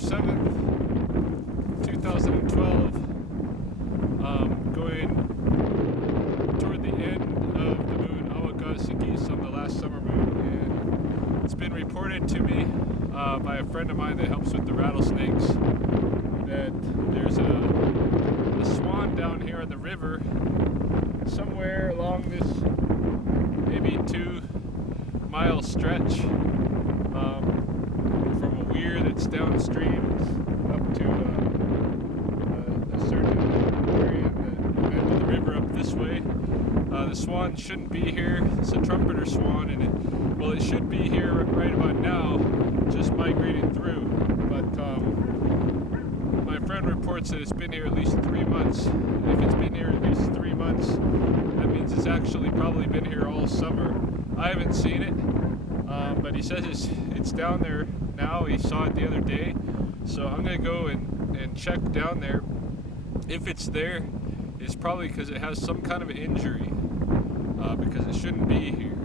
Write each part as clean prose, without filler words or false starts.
7th, 2012, going toward the end of the moon Awagasiki on the last summer moon, and it's been reported to me by a friend of mine that helps with the rattlesnakes that there's a swan down here on the river somewhere along this maybe 2-mile stretch from a weir that's downstream up to a certain area at the end of the river up this way. The swan shouldn't be here. It's a trumpeter swan, and it should be here right about now, just migrating through. But my friend reports that it's been here at least 3 months. And if it's been here at least 3 months, that means it's actually probably been here all summer. I haven't seen it, but he says it's down there now. He saw it the other day, so I'm gonna go and check down there. If it's there, it's probably because it has some kind of an injury, because it shouldn't be here.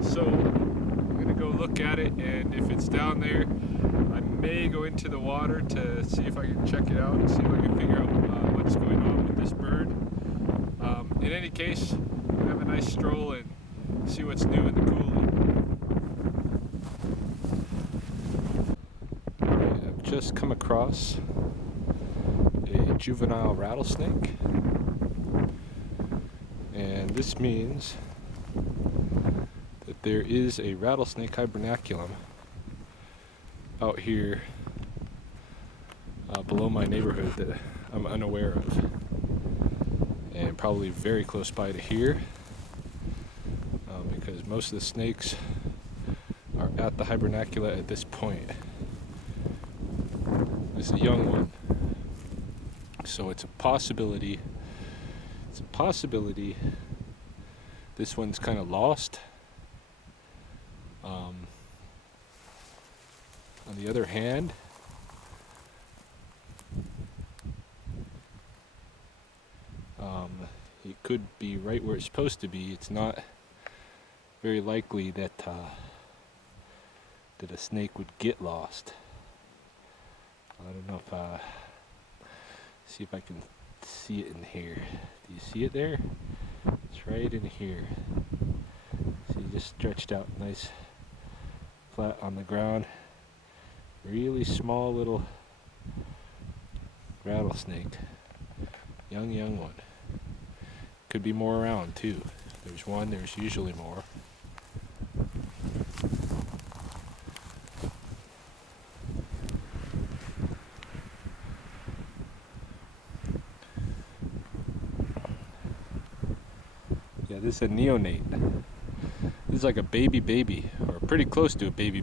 So I'm gonna go look at it, and if it's down there, I may go into the water to see if I can check it out and see if I can figure out what's going on with this bird. In any case, have a nice stroll and see what's new in the coulee. I've just come across a juvenile rattlesnake, and this means that there is a rattlesnake hibernaculum out here below my neighborhood that I'm unaware of, and probably very close by to here, because most of the snakes are at the hibernacula at this point. This is a young one, so it's a possibility this one's kind of lost. On the other hand, it could be right where it's supposed to be. It's not very likely that that a snake would get lost. I don't know if see if I can see it in here. Do you see it there? It's right in here. See, just stretched out nice flat on the ground. Really small little rattlesnake. Young one. Could be more around too. There's one, there's usually more. Yeah, this is a neonate. This is like a baby, or pretty close to a baby.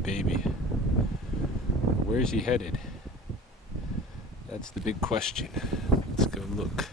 Where's he headed? That's the big question. Let's go look.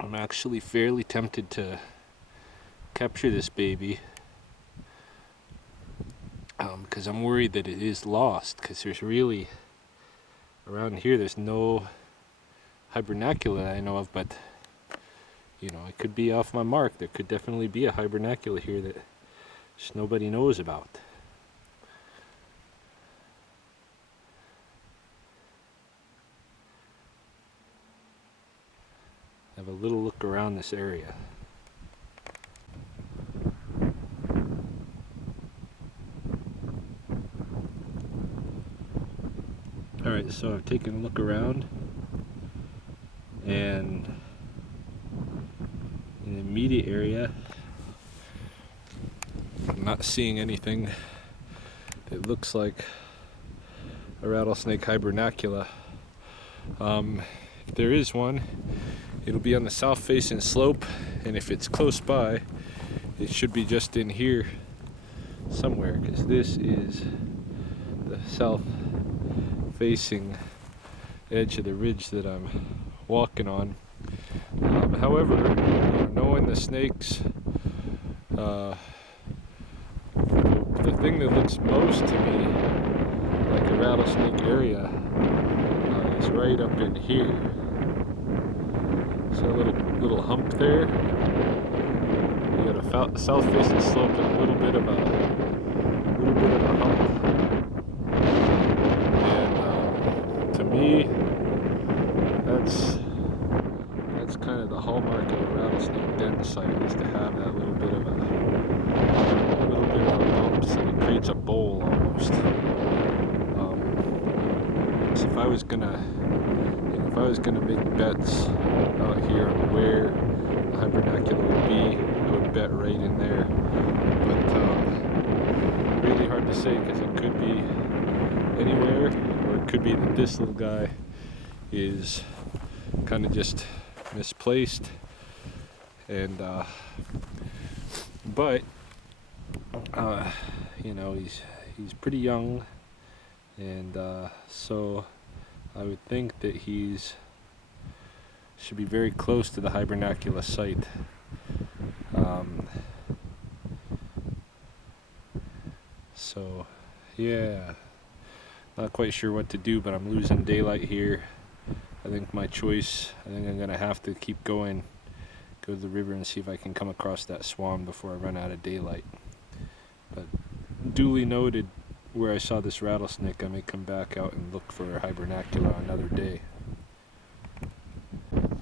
I'm actually fairly tempted to capture this baby, because I'm worried that it is lost, because there's really, around here there's no hibernacula that I know of, but you know, it could be off my mark. There could definitely be a hibernacula here that just nobody knows about. Have a little look around this area. Alright, so I've taken a look around, and in the immediate area I'm not seeing anything that looks like a rattlesnake hibernacula. If there is one, it'll be on the south facing slope, and if it's close by, it should be just in here somewhere, because this is the south facing edge of the ridge that I'm walking on. However, knowing the snakes Uh, the thing that looks most to me like a rattlesnake area is right up in here. So a little hump there. You got a south-facing slope and a little bit of a hump. And to me, that's kind of the hallmark of a rattlesnake den site, is to have that little bit of a bump, so it creates a bowl almost. So if I was gonna make bets out here on where the hibernaculum would be, I would bet right in there. But really hard to say, because it could be anywhere, or it could be that this little guy is kind of just misplaced. And but you know, he's pretty young, and so I would think that should be very close to the hibernacula site. So yeah, not quite sure what to do, but I'm losing daylight here. I think I'm gonna have to keep going, go to the river and see if I can come across that swan before I run out of daylight. But duly noted where I saw this rattlesnake. I may come back out and look for a hibernacula another day.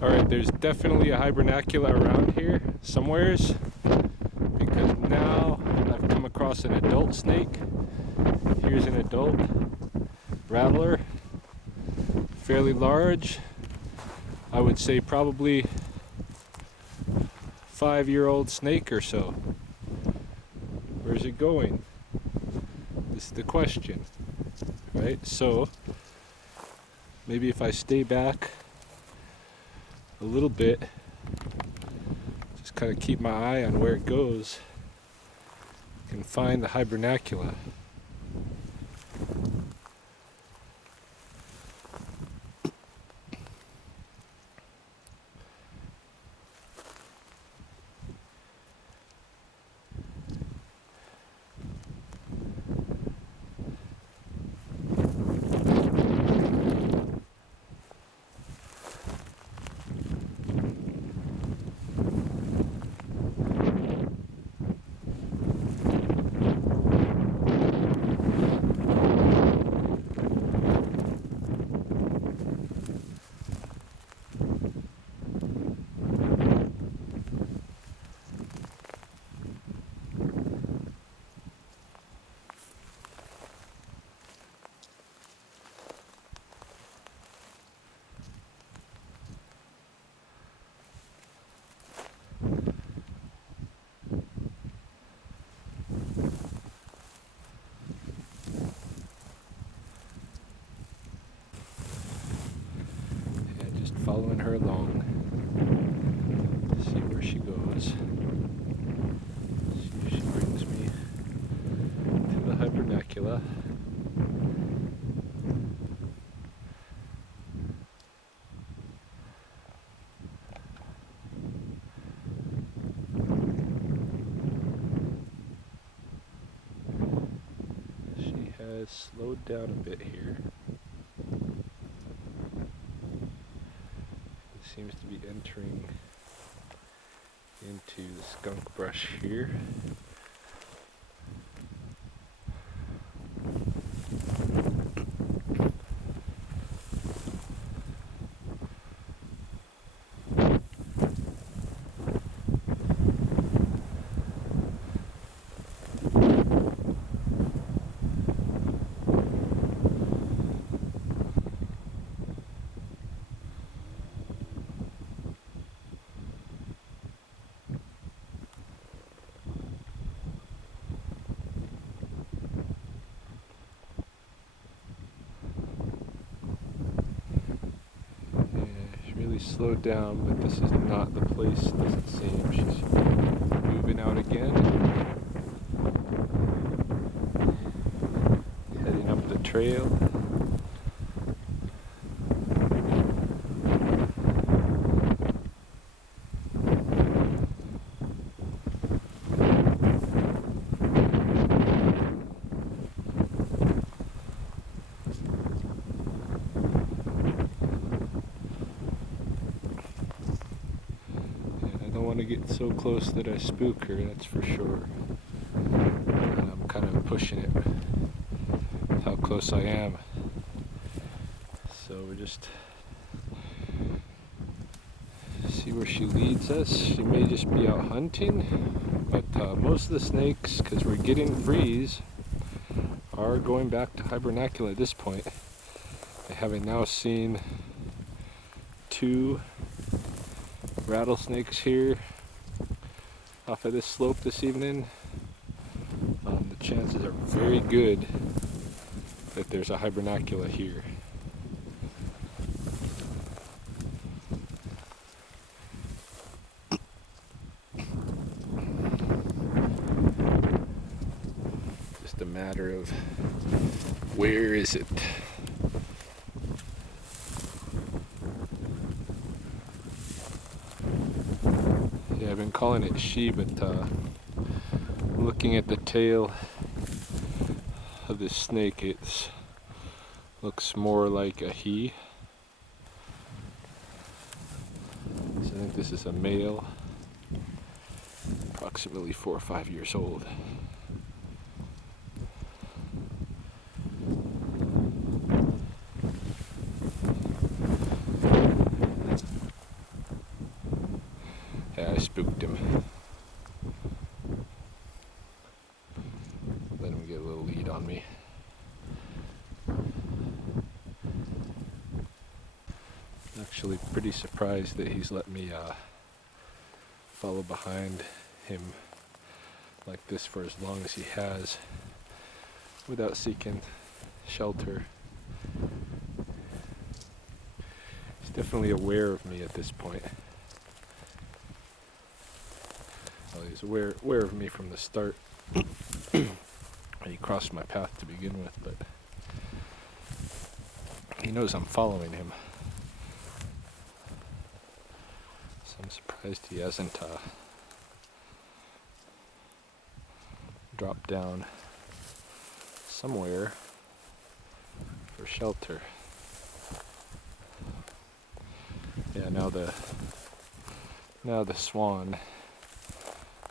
Alright, there's definitely a hibernacula around here somewheres, because now I've come across an adult snake. Here's an adult rattler, fairly large. I would say probably 5-year-old snake or so. Where's it going? This is the question, right? So maybe if I stay back a little bit, just kind of keep my eye on where it goes, I can find the hibernacula. Following her along, see where she goes, see if she brings me to the hibernacula. She has slowed down a bit here. Seems to be entering into the skunk brush here. Slowed down, but this is not the place, doesn't seem. She's moving out again, heading up the trail. get so close that I spook her, that's for sure. And I'm kind of pushing it with how close I am. So we just see where she leads us. She may just be out hunting, but most of the snakes, because we're getting freeze, are going back to hibernacula at this point. Having now seen 2 rattlesnakes here off of this slope this evening, the chances are very good that there's a hibernacula here. Just a matter of where is it? Yeah, I've been calling it she, but looking at the tail of this snake, it looks more like a he. So I think this is a male, approximately 4 or 5 years old. Yeah, I spooked him. Let him get a little lead on me. Actually pretty surprised that he's let me follow behind him like this for as long as he has without seeking shelter. He's definitely aware of me at this point. Well, he's aware of me from the start. He crossed my path to begin with, but he knows I'm following him. So I'm surprised he hasn't dropped down somewhere for shelter. Yeah, now the swan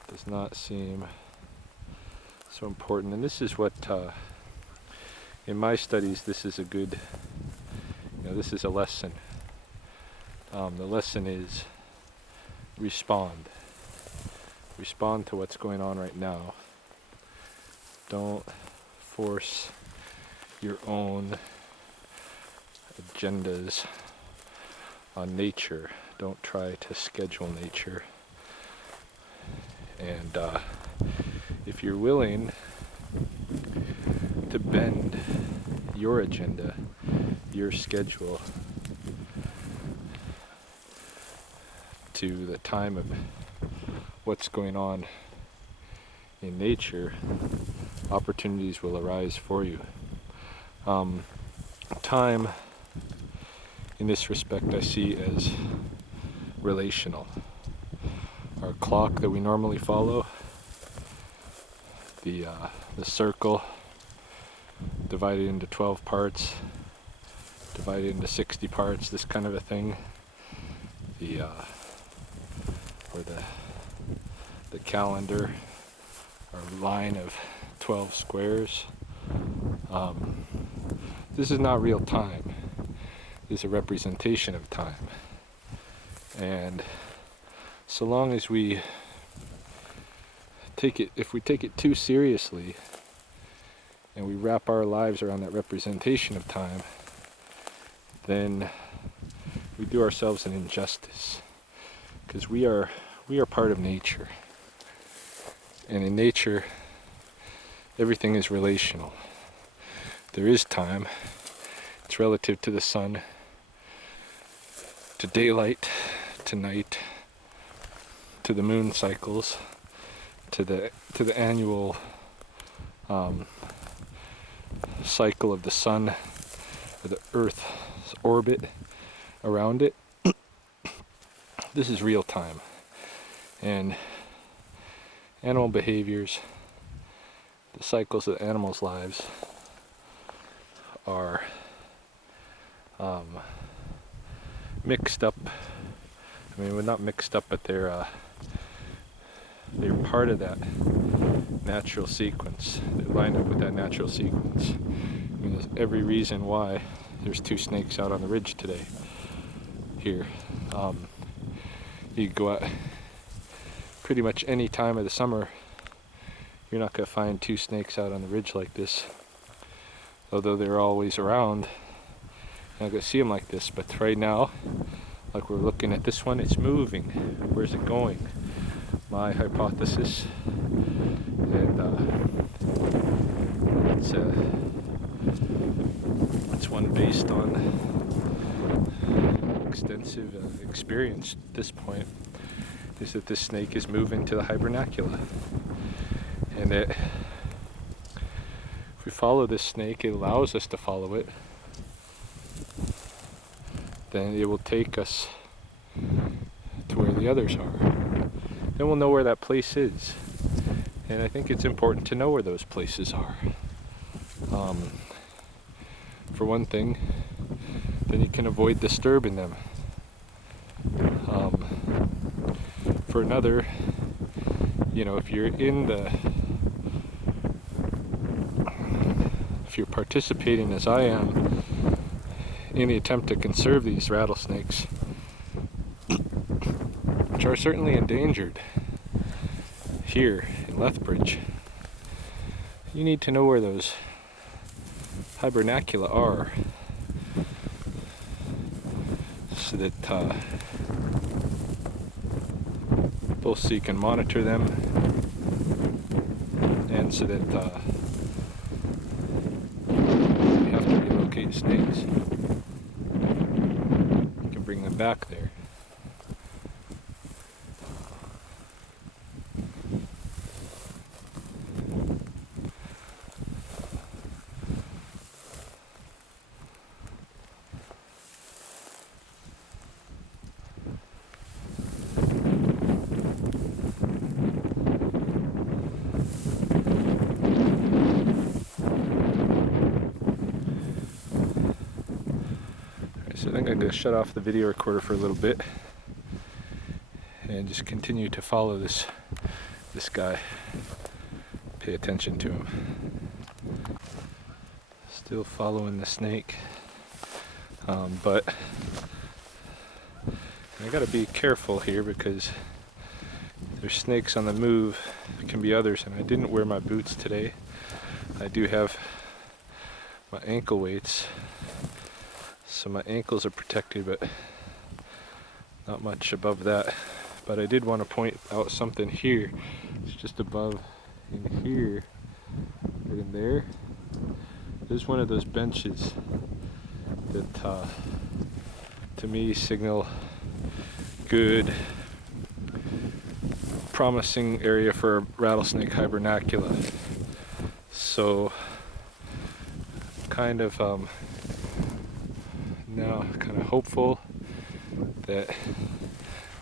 does not seem so important, and this is what in my studies this is a good, this is a lesson. The lesson is respond to what's going on right now. Don't force your own agendas on nature. Don't try to schedule nature. And if you're willing to bend your agenda, your schedule, to the time of what's going on in nature, opportunities will arise for you. Time, in this respect, I see as relational. Our clock that we normally follow, the circle divided into 12 parts, divided into 60 parts, this kind of a thing. Or the calendar, our line of 12 squares. This is not real time. This is a representation of time. And so long as we take it, if we take it too seriously and we wrap our lives around that representation of time, then we do ourselves an injustice, because we are part of nature, and in nature everything is relational. There is time. It's relative to the sun, to daylight, to night, to the moon cycles, to the annual cycle of the sun, or the Earth's orbit around it. This is real time. And animal behaviors, the cycles of animals' lives, are mixed up. I mean, well, not mixed up, but they're they're part of that natural sequence. They line up with that natural sequence. I mean, there's every reason why there's 2 snakes out on the ridge today. Here, you go out pretty much any time of the summer, you're not going to find 2 snakes out on the ridge like this. Although they're always around, you're not going to see them like this. But right now, like we're looking at this one, it's moving. Where's it going? My hypothesis, and it's one based on extensive experience at this point, is that this snake is moving to the hibernacula, and if we follow this snake, it allows us to follow it, then it will take us to where the others are. Then we'll know where that place is. And I think it's important to know where those places are. For one thing, then you can avoid disturbing them. For another, if you're participating as I am in the attempt to conserve these rattlesnakes, which are certainly endangered here in Lethbridge, you need to know where those hibernacula are, so that both so you can monitor them, and so that you have to relocate snakes, you can bring them back there. So I think I'm going to shut off the video recorder for a little bit and just continue to follow this guy. Pay attention to him. Still following the snake, but I got to be careful here because there's snakes on the move. There can be others, and I didn't wear my boots today. I do have my ankle weights, so my ankles are protected, but not much above that. But I did want to point out something here. It's just above in here, right in there. There's one of those benches that to me signal good, promising area for rattlesnake hibernacula. So kind of now kind of hopeful that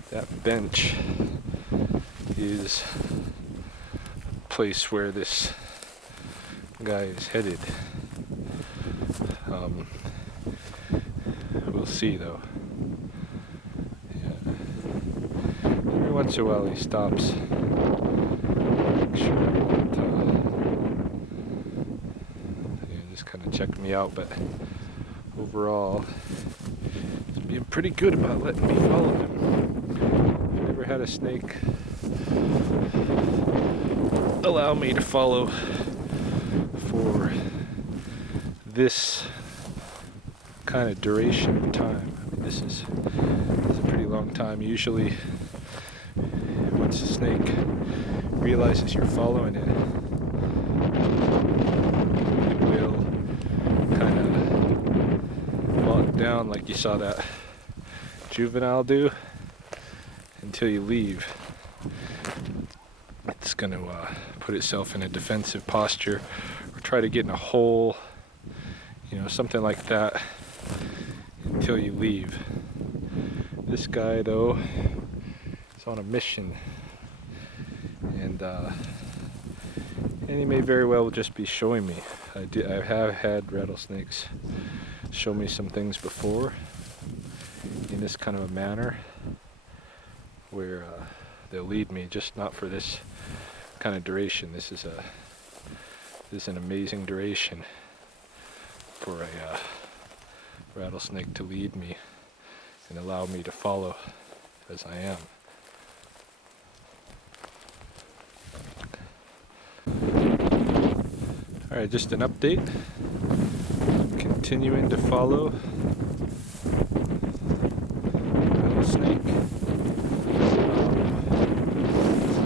that bench is a place where this guy is headed. We'll see though. Yeah. Every once in a while he stops. Make sure that, just kind of check me out, but overall he's being pretty good about letting me follow him. I've never had a snake allow me to follow for this kind of duration of time. I mean, this is a pretty long time. Usually once a snake realizes you're following it, it will kind of walk down like you saw that juvenile do until you leave. It's going to put itself in a defensive posture or try to get in a hole, something like that, until you leave. This guy though is on a mission, and he may very well just be showing me. I have had rattlesnakes show me some things before in this kind of a manner, where they'll lead me, just not for this kind of duration. This is an amazing duration for a rattlesnake to lead me and allow me to follow as I am. Alright, just an update. Continuing to follow rattlesnake.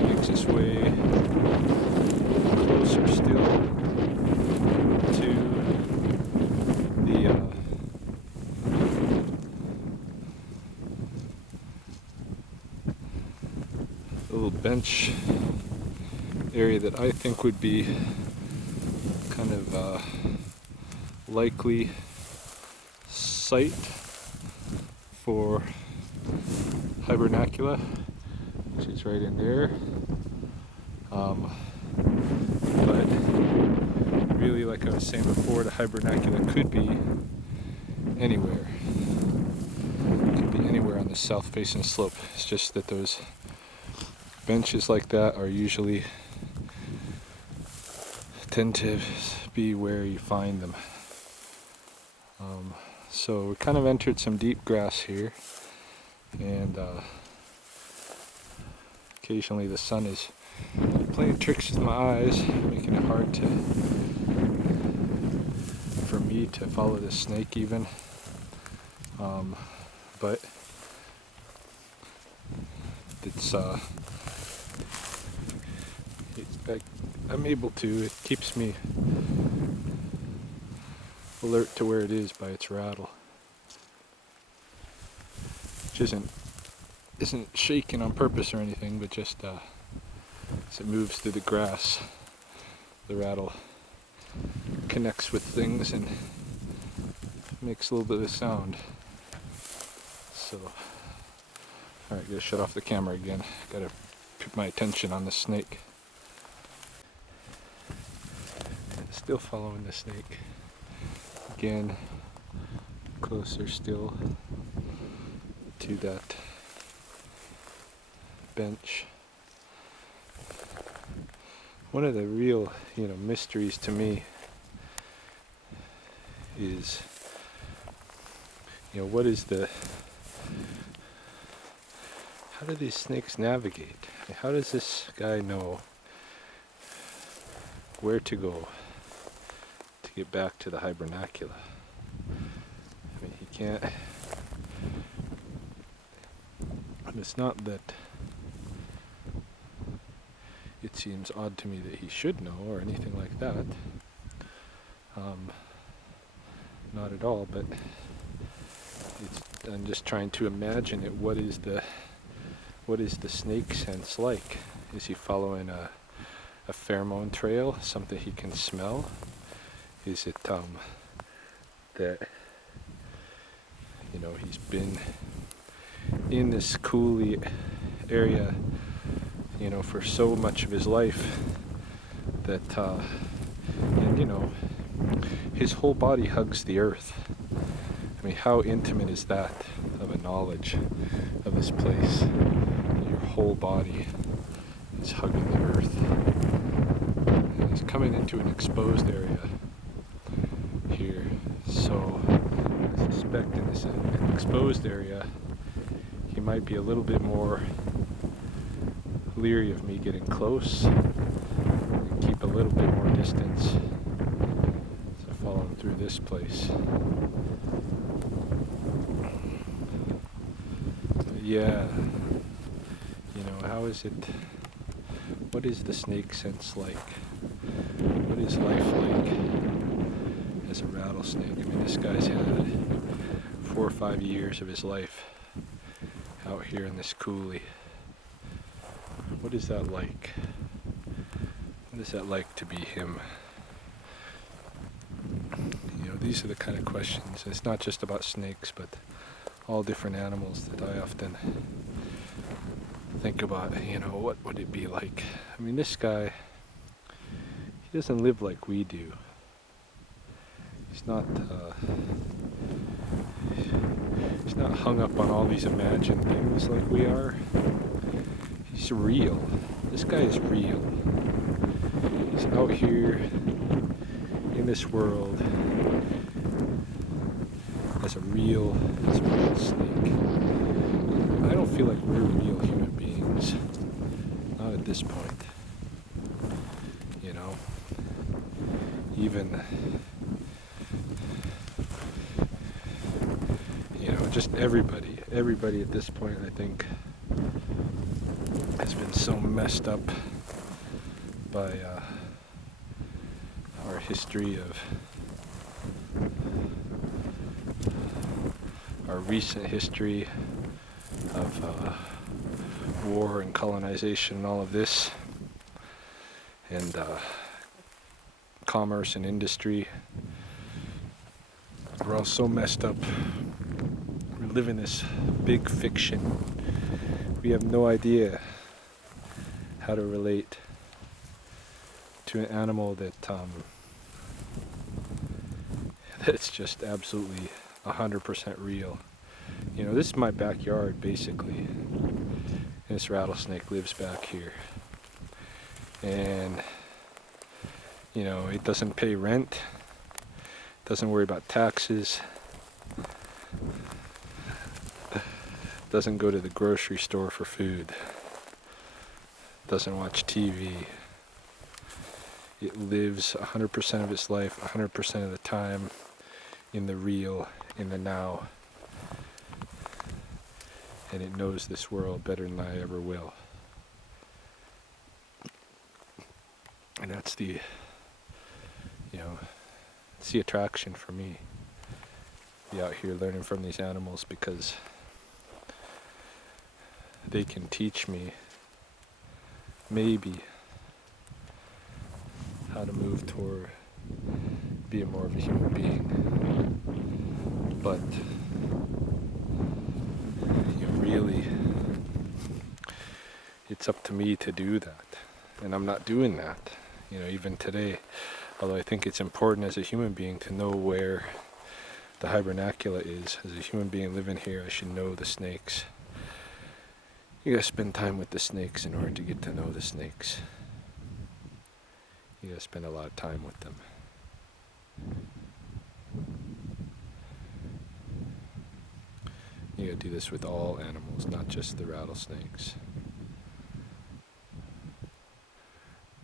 Makes its way closer still to the little bench area that I think would be kind of likely site for Hibernaculum, which is right in there. But really, like I was saying before, the Hibernaculum could be anywhere. It could be anywhere on the south facing slope. It's just that those benches like that are usually tend to be where you find them. So we kind of entered some deep grass here, and occasionally the sun is playing tricks with my eyes, making it hard for me to follow this snake even. But I'm able to. It keeps me alert to where it is by its rattle, which isn't shaken on purpose or anything, but just as it moves through the grass, the rattle connects with things and makes a little bit of sound. So, alright, gotta shut off the camera again. Gotta put my attention on the snake. Still following the snake. Again, closer still to that bench. One of the real, mysteries to me is, what is how do these snakes navigate? How does this guy know where to go to get back to the Hibernaculum? I mean, he can't. And it's not that it seems odd to me that he should know or anything like that. Not at all, but I'm just trying to imagine it. What is the snake sense like? Is he following a pheromone trail, something he can smell? Is it that he's been in this coulee area for so much of his life that and his whole body hugs the earth. I mean, how intimate is that of a knowledge of this place? Your whole body is hugging the earth. And he's coming into an exposed area here, so I suspect in this exposed area he might be a little bit more leery of me getting close and keep a little bit more distance. So follow him through this place. But yeah, how is it? What is the snake sense like? What is life like as a rattlesnake? I mean, this guy's had 4 or 5 years of his life out here in this coulee. What is that like? What is that like to be him? These are the kind of questions. It's not just about snakes, but all different animals that I often think about. What would it be like? I mean, this guy, he doesn't live like we do. He's not hung up on all these imagined things like we are. He's real. This guy is real. He's out here in this world as a real snake. I don't feel like we're real human beings. Not at this point. You know? Even, you know, just everybody at this point, I think, has been so messed up by our history of our recent history of war and colonization and all of this, and commerce and industry. We're all so messed up. We live in this big fiction. We have no idea how to relate to an animal that that's just absolutely 100% real. You know, this is my backyard basically. This rattlesnake lives back here, and you know, it doesn't pay rent, doesn't worry about taxes, doesn't go to the grocery store for food, doesn't watch TV. It lives 100% of its life, 100% of the time, in the real, in the now. And it knows this world better than I ever will. And that's the, you know, it's the attraction for me. Be out here learning from these animals because they can teach me maybe how to move toward being more of a human being. But you know, really, it's up to me to do that, and I'm not doing that. You know, even today, although I think it's important as a human being to know where the hibernacula is. As a human being living here, I should know the snakes. You gotta spend time with the snakes in order to get to know the snakes. You gotta spend a lot of time with them. You gotta do this with all animals, not just the rattlesnakes.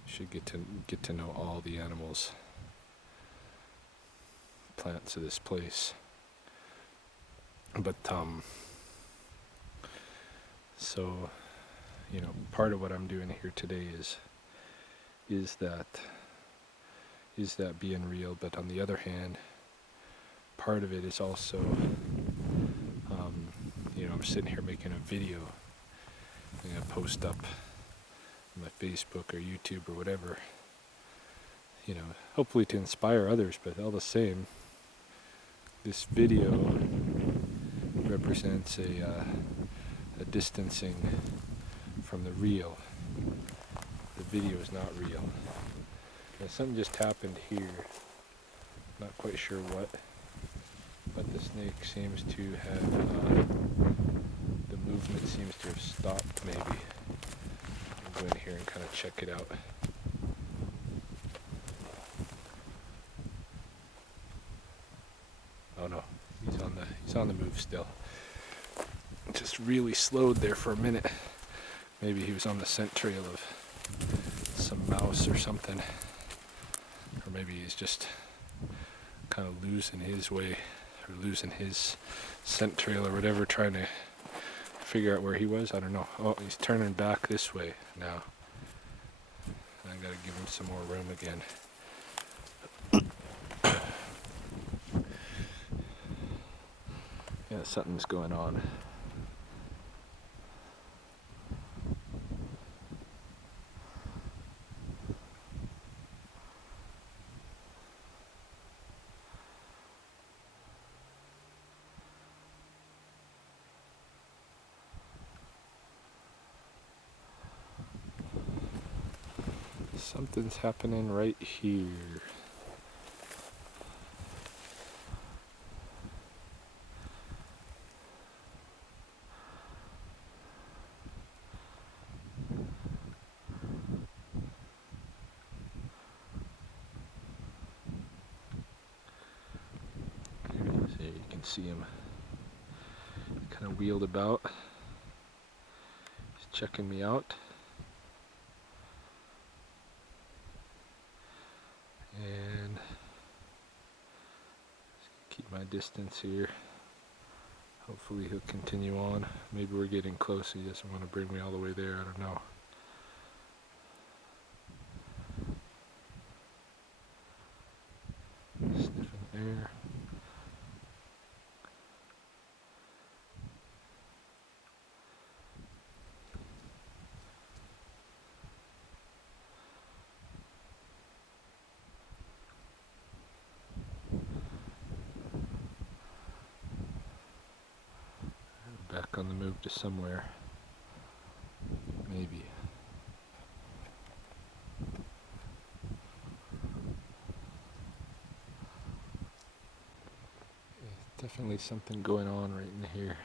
You should get to know all the animals, plants of this place. But so, you know, part of what I'm doing here today is that being real. But on the other hand, part of it is also, you know, I'm sitting here making a video. I'm gonna post up on my Facebook or YouTube or whatever. You know, hopefully to inspire others. But all the same, this video represents a distancing from the real. The video is not real. Now, something just happened here. Not quite sure what, but the snake seems to have, the movement seems to have stopped maybe. I'll go in here and kind of check it out. Oh no, he's on the move still. Just really slowed there for a minute. Maybe he was on the scent trail of some mouse or something. Or maybe he's just kind of losing his way, or losing his scent trail or whatever, trying to figure out where he was. I don't know. Oh, he's turning back this way now. I gotta give him some more room again. Yeah, something's going on. Something's happening right here. see him. Kind of wheeled about. He's checking me out. And keep my distance here. Hopefully he'll continue on. Maybe we're getting close. He doesn't want to bring me all the way there. I don't know. Sniffing air. Back on the move to somewhere. Maybe. There's definitely something going on right in here.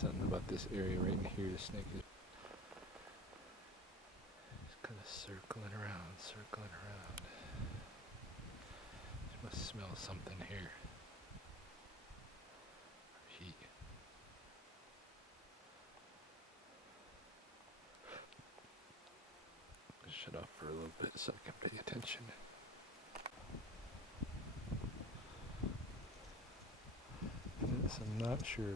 Something about this area right in here, the snake is kind of circling around. She must smell something here. Heat. Shut off for a little bit so I can pay attention. Yes, I'm not sure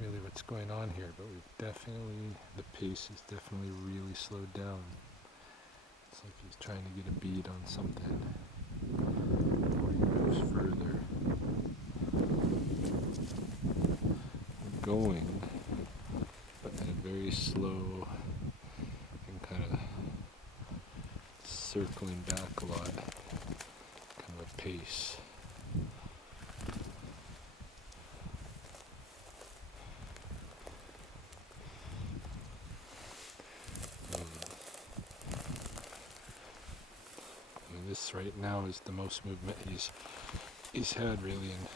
really what's going on here, but the pace is definitely really slowed down. It's like he's trying to get a bead on something before he moves further. Going, but in a very slow and kind of circling back a lot, kind of a pace. This right now is the most movement he's had really, in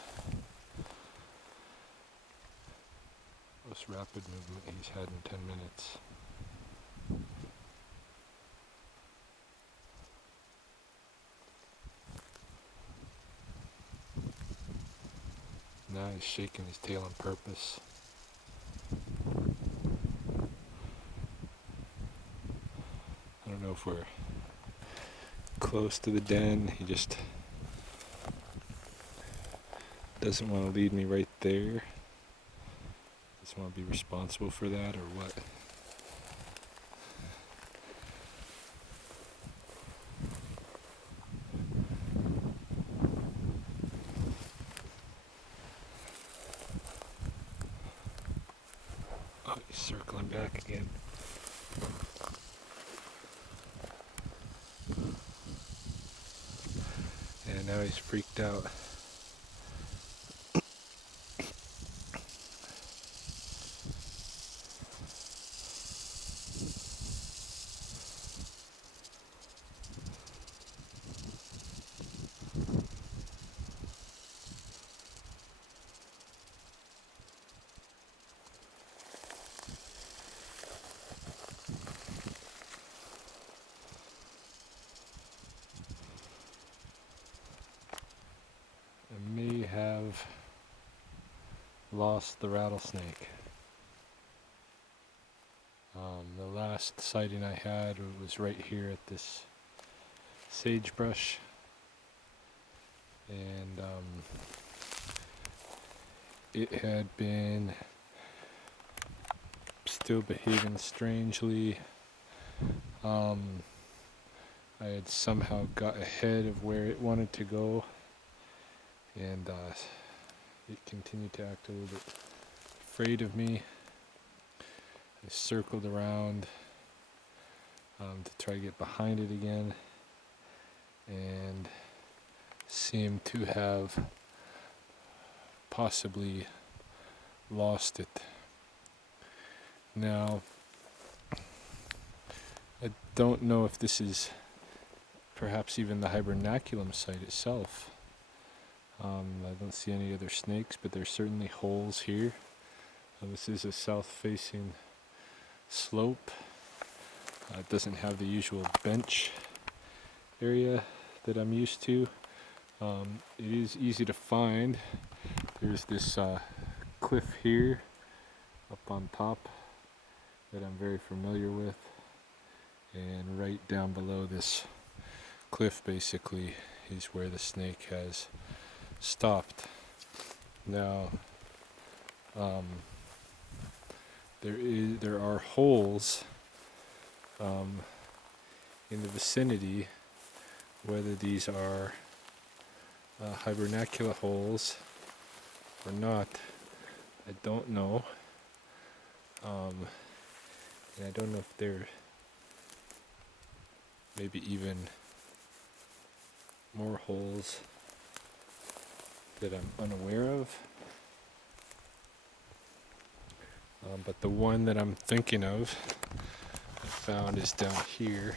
most rapid movement he's had in 10 minutes. Now he's shaking his tail on purpose. I don't know if we're close to the den. He just doesn't want to lead me right there. Doesn't want to be responsible for that or what. Oh, he's circling back again. And now he's freaked out. I may have lost the rattlesnake. The last sighting I had was right here at this sagebrush, and it had been still behaving strangely. I had somehow got ahead of where it wanted to go, and it continued to act a little bit afraid of me. I circled around to try to get behind it again, and seemed to have possibly lost it Now, I don't know if this is perhaps even the hibernaculum site itself. I don't see any other snakes, but there's certainly holes here. This is a south-facing slope. It doesn't have the usual bench area that I'm used to. It is easy to find. There's this cliff here up on top that I'm very familiar with, and right down below this cliff basically is where the snake has stopped. Now there are holes in the vicinity. Whether these are hibernacula holes or not, I don't know. And I don't know if they're maybe even more holes that I'm unaware of. But the one that I'm thinking of, I found is down here.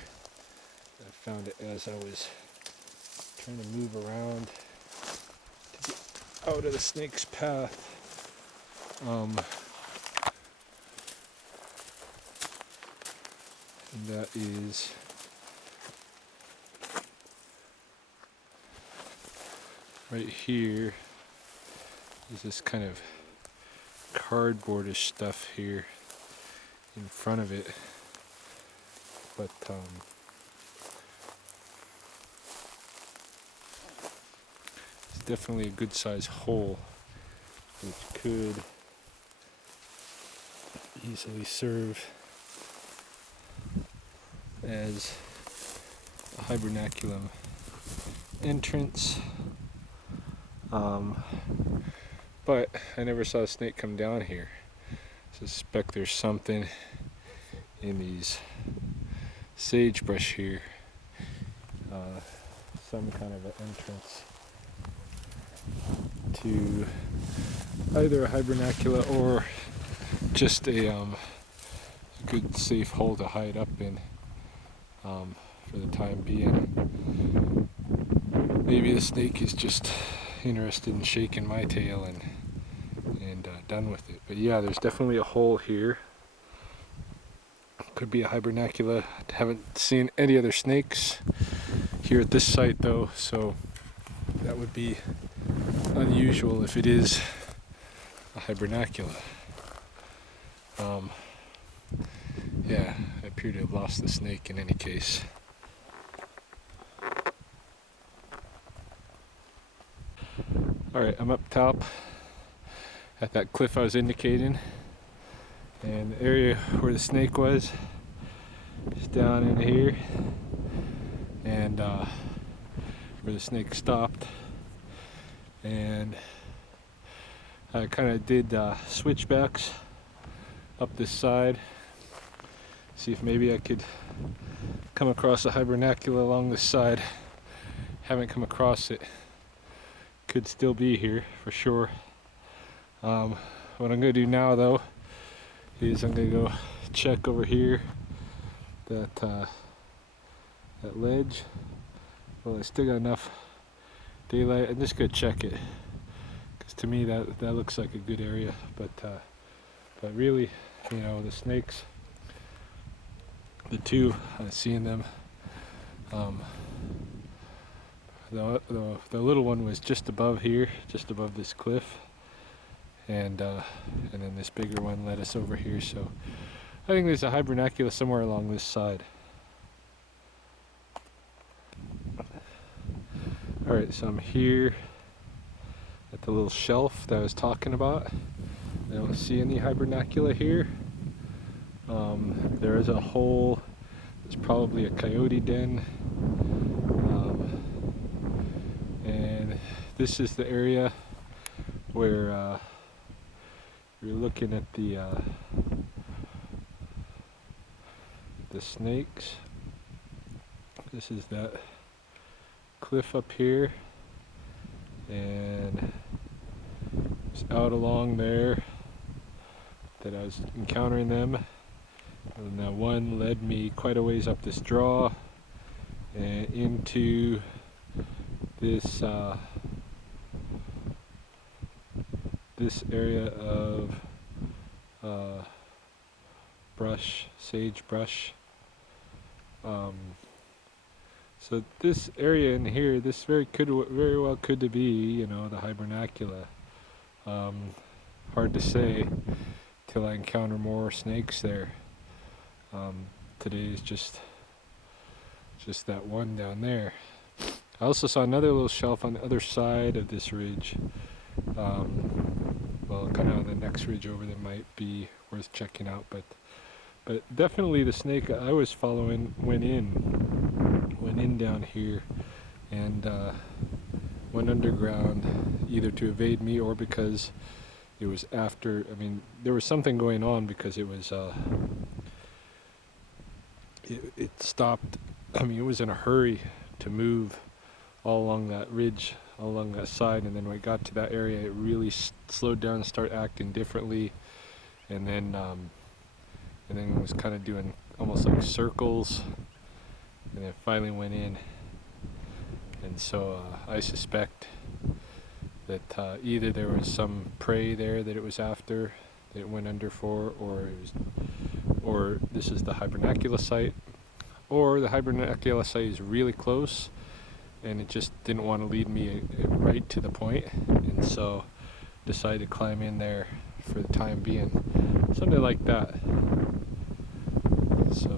I found it as I was trying to move around to get out of the snake's path. And that is right here. There's this kind of cardboardish stuff here in front of it, but it's definitely a good sized hole which could easily serve as a hibernaculum entrance. But I never saw a snake come down here. I suspect there's something in these sagebrush here, some kind of an entrance to either a hibernacula or just a good safe hole to hide up in for the time being. Maybe the snake is just interested in shaking my tail and done with it. But yeah, there's definitely a hole here. Could be a hibernacula. I haven't seen any other snakes here at this site though, so that would be unusual if it is a hibernacula. Yeah, I appear to have lost the snake in any case. Alright, I'm up top at that cliff I was indicating, and the area where the snake was is down in here, and where the snake stopped. And I kind of did switchbacks up this side, see if maybe I could come across a hibernacula along this side. Haven't come across it. Could still be here for sure. What I'm going to do now though is I'm going to go check over here that ledge. Well, I still got enough daylight. I'm just going to check it, because to me that looks like a good area. But really, you know, the snakes, the two, seeing them, the little one was just above here, just above this cliff, and then this bigger one led us over here. So I think there's a hibernacula somewhere along this side. Alright, so I'm here at the little shelf that I was talking about. I don't see any hibernacula here. There is a hole. It's probably a coyote den. And this is the area where you're looking at the snakes. This is that cliff up here, and it's out along there that I was encountering them. And one led me quite a ways up this draw and into this this area of brush, sagebrush. So this area in here, this very well could be, you know, the Hibernacula. Hard to say till I encounter more snakes there. Today is just that one down there. I also saw another little shelf on the other side of this ridge. Well, kind of on the next ridge over that might be worth checking out, but definitely the snake I was following went in down here and went underground, either to evade me or because it was after. I mean, there was something going on because it was it stopped. I mean, it was in a hurry to move all along that ridge, all along that side, and then when it got to that area, it really slowed down and started acting differently, and then it was kind of doing almost like circles, and then finally went in. And so I suspect that either there was some prey there that it was after, that it went under for, or this is the Hibernacula site, or the Hibernacula site is really close and it just didn't want to lead me right to the point, and so decided to climb in there for the time being, something like that. So